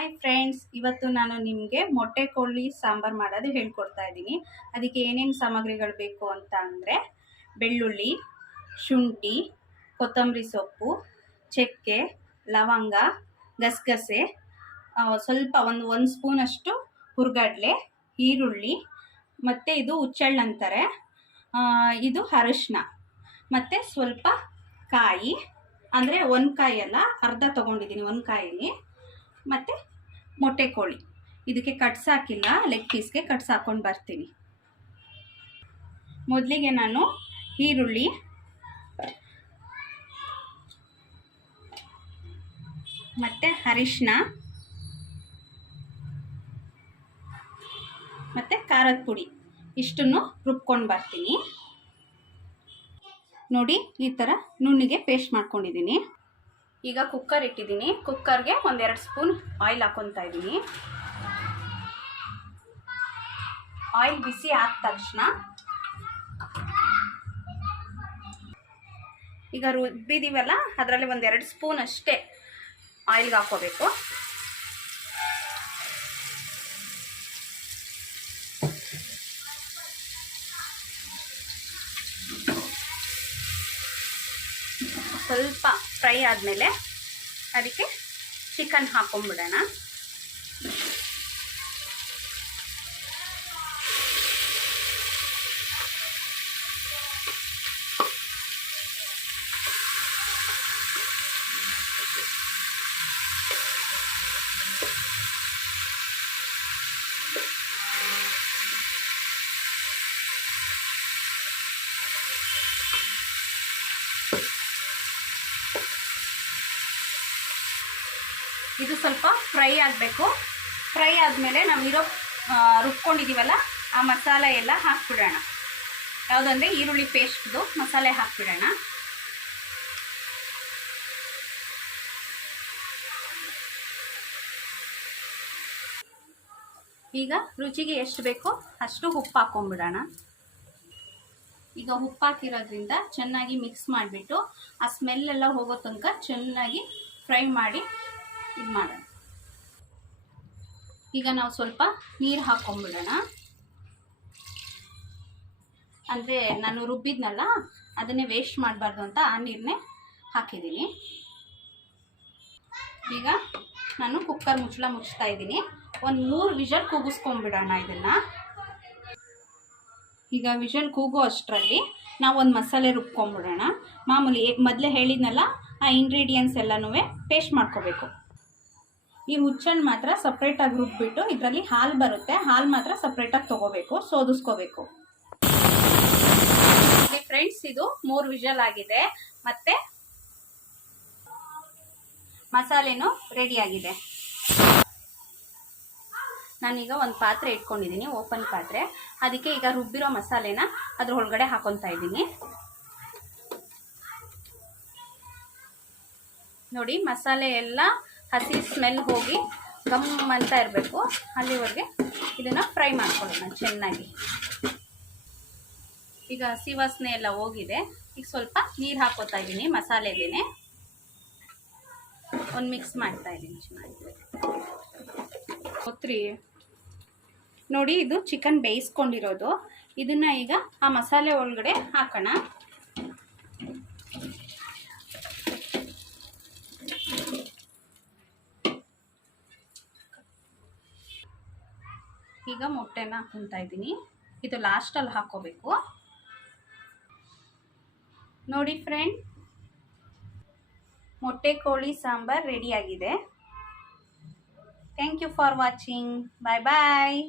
Hi friends, ಇವತ್ತು ನಾನು ನಿಮಗೆ ಮೊಟ್ಟೆ ಕೋಳಿ ಸಾಂಬಾರು ಮಾಡೋದು ಹೇಳ್ಕೊಡ್ತಾ ಇದ್ದೀನಿ. ಅದಕ್ಕೆ ಏನೇನು ಸಾಮಗ್ರಿಗಳು ಬೇಕು ಅಂತ ಅಂದರೆ ಬೆಳ್ಳುಳ್ಳಿ, ಶುಂಠಿ, ಕೊತ್ತಂಬರಿ ಸೊಪ್ಪು, ಚಕ್ಕೆ, ಲವಂಗ, ಗಸಗಸೆ, ಸ್ವಲ್ಪ ಒಂದು ಸ್ಪೂನಷ್ಟು ಹುರ್ಗಡ್ಲೆ, ಈರುಳ್ಳಿ, ಮತ್ತು ಇದು ಹುಚ್ಚೆಳ್ಳು ಅಂತಾರೆ, ಇದು ಅರಿಶಿನ, ಮತ್ತು ಸ್ವಲ್ಪ ಕಾಯಿ, ಅಂದರೆ ಒಂದು ಕಾಯಿ ಅಲ್ಲ, ಅರ್ಧ ತೊಗೊಂಡಿದ್ದೀನಿ ಒಂದು ಕಾಯಿಲಿ, ಮತ್ತು ಮೊಟ್ಟೆ ಕೋಳಿ. ಇದಕ್ಕೆ ಕಟ್ಸಾಕಿಲ್ಲ, ಲೆಗ್ ಪೀಸ್ಗೆ ಕಟ್ಸಾಕೊಂಡು ಬರ್ತೀನಿ. ಮೊದಲಿಗೆ ನಾನು ಈರುಳ್ಳಿ, ಮತ್ತು ಅರಿಶಿನ, ಮತ್ತು ಖಾರದ ಪುಡಿ ಇಷ್ಟನ್ನು ರುಬ್ಕೊಂಡು ಬರ್ತೀನಿ. ನೋಡಿ, ಈ ಥರ ನುಣ್ಣಿಗೆ ಪೇಸ್ಟ್ ಮಾಡ್ಕೊಂಡಿದ್ದೀನಿ. ಈಗ ಕುಕ್ಕರ್ ಇಟ್ಟಿದ್ದೀನಿ. ಕುಕ್ಕರ್ಗೆ 1-2 ಸ್ಪೂನ್ ಆಯಿಲ್ ಹಾಕ್ಕೊತಾ ಇದ್ದೀನಿ. ಆಯಿಲ್ ಬಿಸಿ ಆದ ತಕ್ಷಣ ಈಗ ರುಬ್ಬಿದೀವಲ್ಲ, ಅದರಲ್ಲಿ 1-2 ಸ್ಪೂನ್ ಅಷ್ಟೇ ಆಯಿಲ್ಗೆ ಹಾಕ್ಕೋಬೇಕು. ಸ್ವಲ್ಪ ಫ್ರೈ ಆದಮೇಲೆ ಅದಕ್ಕೆ ಚಿಕನ್ ಹಾಕೊಂಡ್ಬಿಡೋಣ. ಇದು ಸ್ವಲ್ಪ ಫ್ರೈ ಆಗಬೇಕು. ಫ್ರೈ ಆದಮೇಲೆ ನಾವು ರುಬ್ಕೊಂಡಿದ್ದೀವಲ್ಲ, ಆ ಮಸಾಲೆ ಎಲ್ಲ ಹಾಕ್ಬಿಡೋಣ. ಯಾವುದಂದರೆ ಈರುಳ್ಳಿ ಪೇಸ್ಟ್ದು ಮಸಾಲೆ ಹಾಕ್ಬಿಡೋಣ. ಈಗ ರುಚಿಗೆ ಎಷ್ಟು ಬೇಕೋ ಅಷ್ಟು ಉಪ್ಪು ಹಾಕ್ಕೊಂಬಿಡೋಣ. ಈಗ ಉಪ್ಪು ಹಾಕಿರೋದ್ರಿಂದ ಚೆನ್ನಾಗಿ ಮಿಕ್ಸ್ ಮಾಡಿಬಿಟ್ಟು ಆ ಸ್ಮೆಲ್ಲೆಲ್ಲ ಹೋಗೋ ತನಕ ಚೆನ್ನಾಗಿ ಫ್ರೈ ಮಾಡಿ ಇದು ಮಾಡೋಣ. ಈಗ ನಾವು ಸ್ವಲ್ಪ ನೀರು ಹಾಕ್ಕೊಂಬಿಡೋಣ. ಅಂದರೆ ನಾನು ರುಬ್ಬಿದ್ನಲ್ಲ, ಅದನ್ನೇ ವೇಸ್ಟ್ ಮಾಡಬಾರ್ದು ಅಂತ ಆ ನೀರನ್ನೇ ಹಾಕಿದ್ದೀನಿ. ಈಗ ನಾನು ಕುಕ್ಕರ್ ಮುಚ್ಚಳ ಇದ್ದೀನಿ. ಒಂದು 3 ವಿಷಲ್ ಕೂಗಿಸ್ಕೊಂಬಿಡೋಣ ಇದನ್ನು. ಈಗ ವಿಷಲ್ ಕೂಗೋ ಅಷ್ಟರಲ್ಲಿ ನಾವು ಒಂದು ಮಸಾಲೆ ರುಬ್ಕೊಂಬಿಡೋಣ. ಮಾಮೂಲಿ ಮೊದಲೇ ಹೇಳಿದ್ನಲ್ಲ, ಆ ಇಂಗ್ರೀಡಿಯೆಂಟ್ಸ್ ಎಲ್ಲನೂ ಪೇಸ್ಟ್ ಮಾಡ್ಕೋಬೇಕು. ಈ ಹುಚ್ಚನ್ನು ಮಾತ್ರ ಸಪ್ರೇಟಾಗಿ ರುಬ್ಬಿಟ್ಟು ಇದರಲ್ಲಿ ಹಾಲು ಬರುತ್ತೆ, ಹಾಲು ಮಾತ್ರ ಸಪ್ರೇಟಾಗಿ ತೊಗೋಬೇಕು, ಸೋದಿಸ್ಕೋಬೇಕು. ಫ್ರೆಂಡ್ಸ್, ಇದು 3 ವಿಷಲ್ ಆಗಿದೆ, ಮತ್ತು ಮಸಾಲೆನೂ ರೆಡಿಯಾಗಿದೆ. ನಾನೀಗ ಒಂದು ಪಾತ್ರೆ ಇಟ್ಕೊಂಡಿದ್ದೀನಿ, ಓಪನ್ ಪಾತ್ರೆ. ಅದಕ್ಕೆ ಈಗ ರುಬ್ಬಿರೋ ಮಸಾಲೆನ ಅದ್ರ ಒಳಗಡೆ ಹಾಕೊತಾ ಇದ್ದೀನಿ. ನೋಡಿ, ಮಸಾಲೆ ಎಲ್ಲ ಹಸಿ ಸ್ಮೆಲ್ ಹೋಗಿ ಗಮ್ ಅಂತ ಇರಬೇಕು, ಅಲ್ಲಿವರೆಗೆ ಇದನ್ನು ಫ್ರೈ ಮಾಡ್ಕೊಳ್ಳೋಣ ಚೆನ್ನಾಗಿ. ಈಗ ಹಸಿ ವಾಸನೆ ಎಲ್ಲ ಹೋಗಿದೆ. ಈಗ ಸ್ವಲ್ಪ ನೀರು ಹಾಕೋತಾ ಇದ್ದೀನಿ ಮಸಾಲೆಗೇನೆ. ಒಂದು ಮಿಕ್ಸ್ ಮಾಡ್ತಾ ಇದ್ದೀನಿ ಚೆನ್ನಾಗಿ. ಕೊತ್ತರಿ ನೋಡಿ, ಇದು ಚಿಕನ್ ಬೇಯಿಸ್ಕೊಂಡಿರೋದು. ಇದನ್ನು ಈಗ ಆ ಮಸಾಲೆ ಒಳಗಡೆ ಹಾಕೋಣ. ಈಗ ಮೊಟ್ಟೆನ ಹಾಕ್ತಾ ಇದ್ದೀನಿ. ಇದು ಲಾಸ್ಟಲ್ಲಿ ಹಾಕ್ಕೋಬೇಕು. ನೋಡಿ ಫ್ರೆಂಡ್, ಮೊಟ್ಟೆ ಕೋಳಿ ಸಾಂಬಾರ್ ರೆಡಿಯಾಗಿದೆ. Thank you for watching. Bye bye.